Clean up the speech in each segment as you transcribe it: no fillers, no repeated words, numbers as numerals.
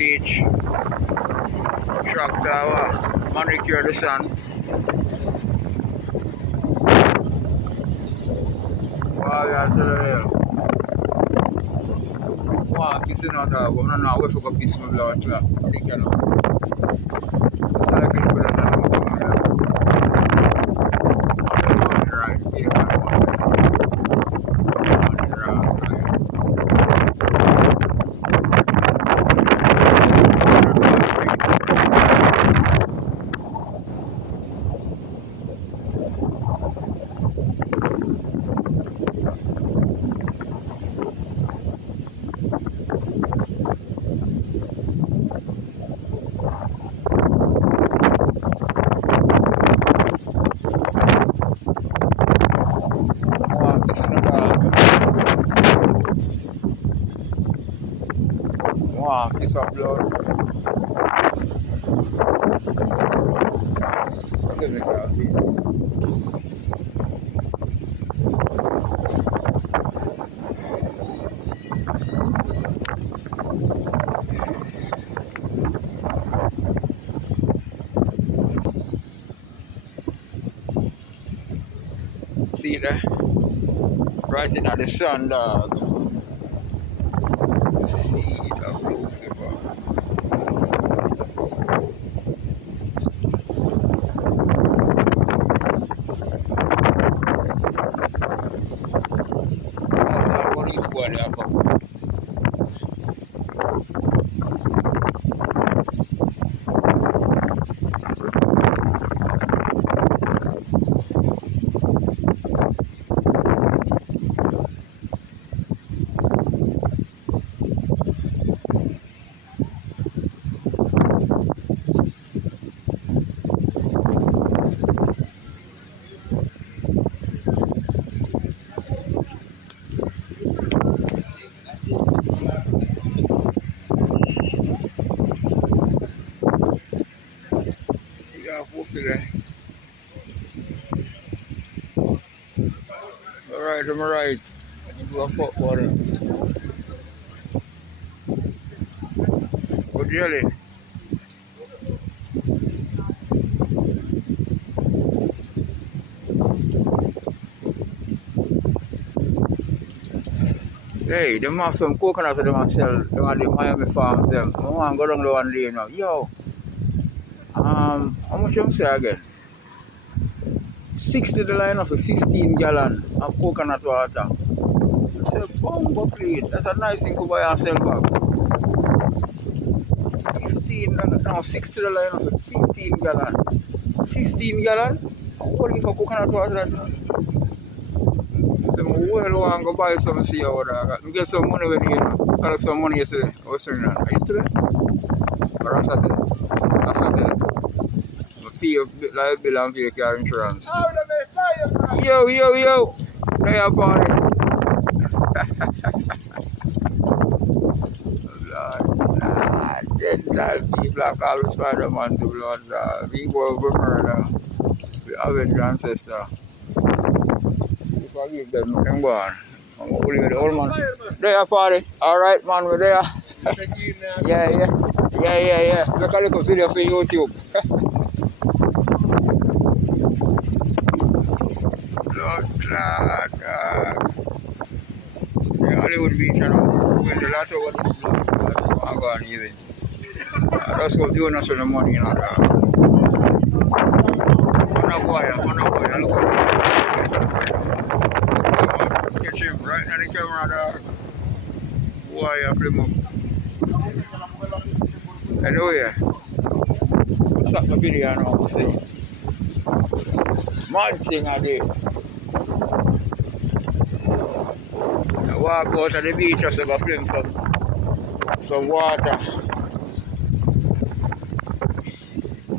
beach. Tractor, manicure the sun. Wow, yeah, wow, kissing out there, but no, we forgot kiss my blood clot. You know. So I can put it on right here. Wow, kiss of blood. What's it called? See there? Right in the sun, dog. Seed of Lucifer. That's how police boy they are come. See that wolfie there? Alright, I'm right. Go fuck water. But really, hey, them have some coconut for them and sell them at the Miami farms them. I want to go down the one day now. Yo, how much you say again? $60 for 15 gallon of coconut water. I say, bumbo plate. That's a nice thing to buy and sell back. $15, no, $60 for 15 gallon. 15 gallon? What is for coconut water? I well want to go buy some see how that. I get some money with you. Collect some money yesterday. I was saying that. Yesterday? Or on Saturday? On Saturday. I pay your bill and pay your car insurance. Yo. There upon it. Lord, gentle people are called Spider-Man to blood. We go over murder. We have an ancestor. If I give them, them go on. I'm going to leave the old man. There for it. Alright, man, we're there. Yeah. Look at the video for YouTube. Blood clot. The Hollywood Beach, you know, when the lot of what is blood clot, I'm going even. That's what doing us with the money, you know. Look at catch him right in the camera, dog. Boy, I flip him up. Hello, yeah. Stop the video now, see. Mad thing I did. I walk out of the beach just to go film some water.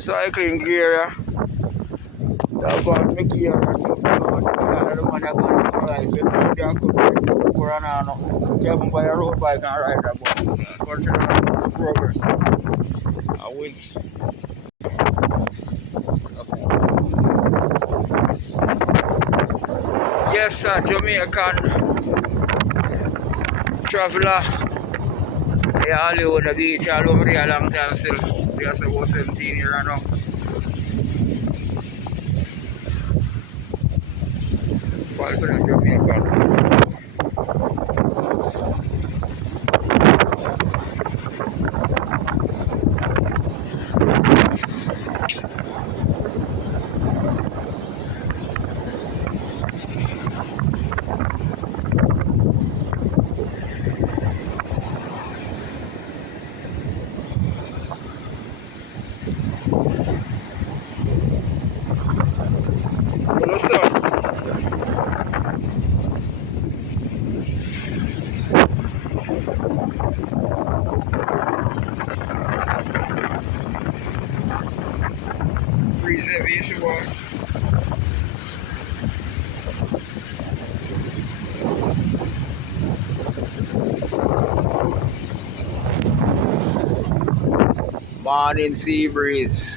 Cycling gear, yeah. That's what I'm making here. I don't want to go on the life. They come for an hour. You have to buy a road bike and ride that bike. Continue progress. I will. Yes, sir, Jamaican traveler. Yeah, all over the beach, all over there a long time still. There's about 17 years now. Fall for the Jamaican. What's up? Freeze heavy issue boy. Morning sea breeze.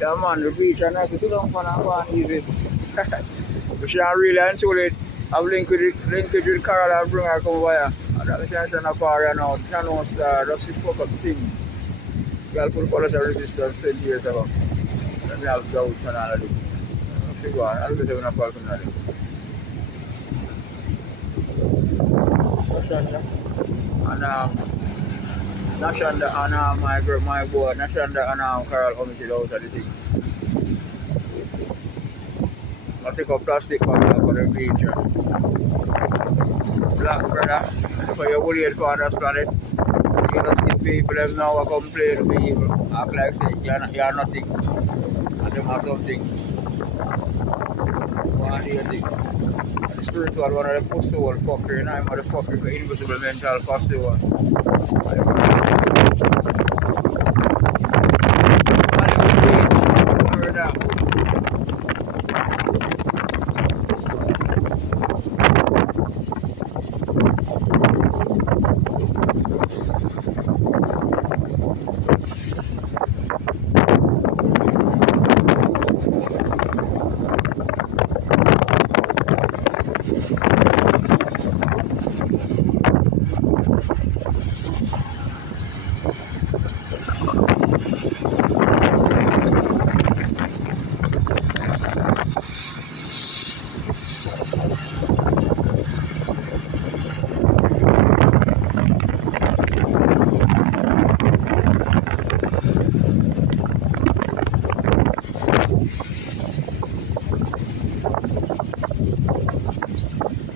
Yeah man, the beach and I can sit down for and go and easy. We should really and truly have linkage with Carol and bring her come over here. And that we can turn up her now. Can no star, just to fuck up thing. Girl put a lot of resistance 10 years ago. And we have doubts and all of this. Go on, I'll be having a call from that. And Nashanda and my boy, Nashanda and Carol committed out of the thing. I take a plastic bag for the beach. Black brother, for your worried for this planet. You just give people them now complain to be evil. Act like say you're nothing. And them have something. One day thing. The spiritual one of the pussy old fucker, you know, I'm the fucker, the invisible mental pussy one.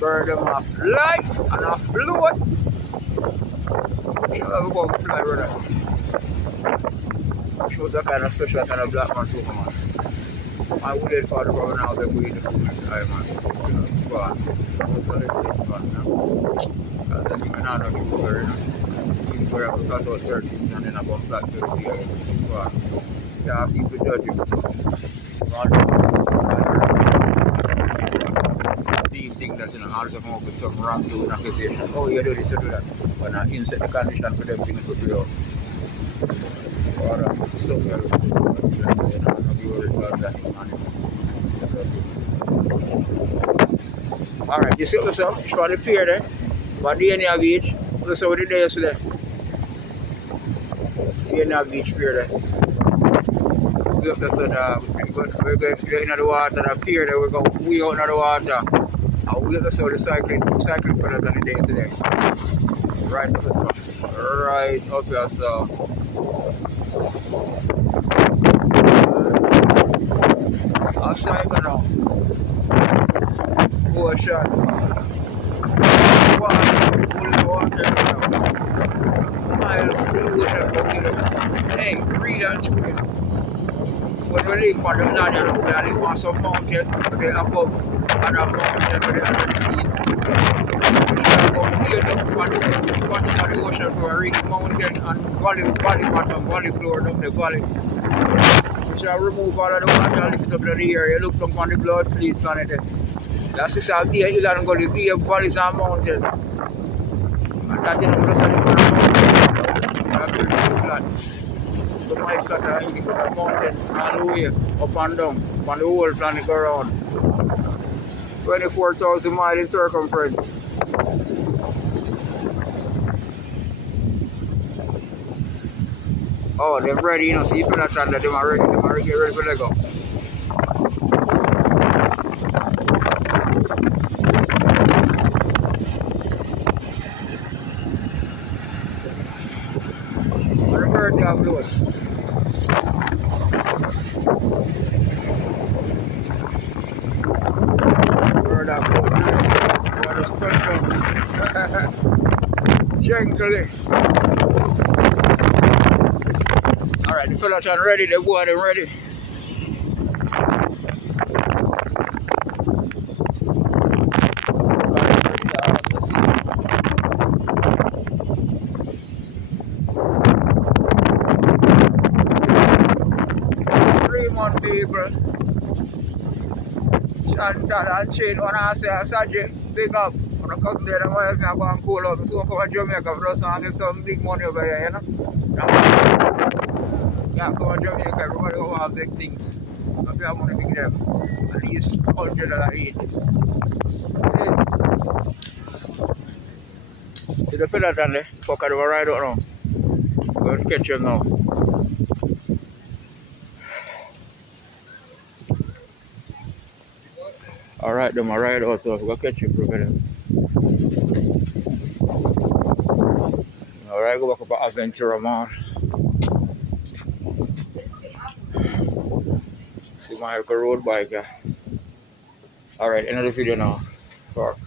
Bird them a fly and a float. You ever go fly brother? Shows a kind of special kind of black man too, man. I wouldn't for the brother now they're going to the food. I man. Go on. That's what it is, man. I'll tell you now that you go, you know. You go up to 13 and then I come back to the year. Go on. Yeah, I see the judge these things that you know also come up with some wrongdoing accusation. Oh, you do this, you do that. But now you set the condition for them things to be out. Or so well, be worried about that. Alright, you see what's up? It's for the pier there. But the Enya Beach, what's up with the day yesterday? The Enya Beach pier there. We up there, so we're going to get into the water, the pier there, we're going way out into the water. And we up there, so the cycling for the day today. Right up there, so. Right up here, so. Outside now. Go shot. Water miles through the ocean. Hey, read and chicken. When we live on the land, we live on some mountain, they above and a mountain where they under the sea. We go way down on the ocean to reach the mountain and valley bottom, valley floor down the valley. We shall remove all of the water and lift it up to the air. You look down on the blood fleets on it. That's just a big hill and go the big valleys and mountains. And that is just a different mountain. So the might cut and eat from the mountain all the way up and down on the whole planet go around. 24,000 miles in circumference. Oh, they're ready, you know, see Pelaton that them are ready, get ready for the go. What a bird they have those. Bird have those. What a touchdown. Gently. Alright, the Pelaton ready, the boy them ready. People, Chantal and Chain, when I say a Sergeant, big up. When I come there, I'm going to go and cool up. So I come to Jamaica, but also I get some big money over here, you know. Yeah, come to Jamaica, everybody will have big things. If you have money to give them, at least $100 each. See the Pelaton there? Fuck, I do a ride out now. Go to catch him now. Alright, then I ride out, so go catch him for better. Alright, go back up to Adventure, man. See my road bike, yeah. Alright, end of the video now. Fuck.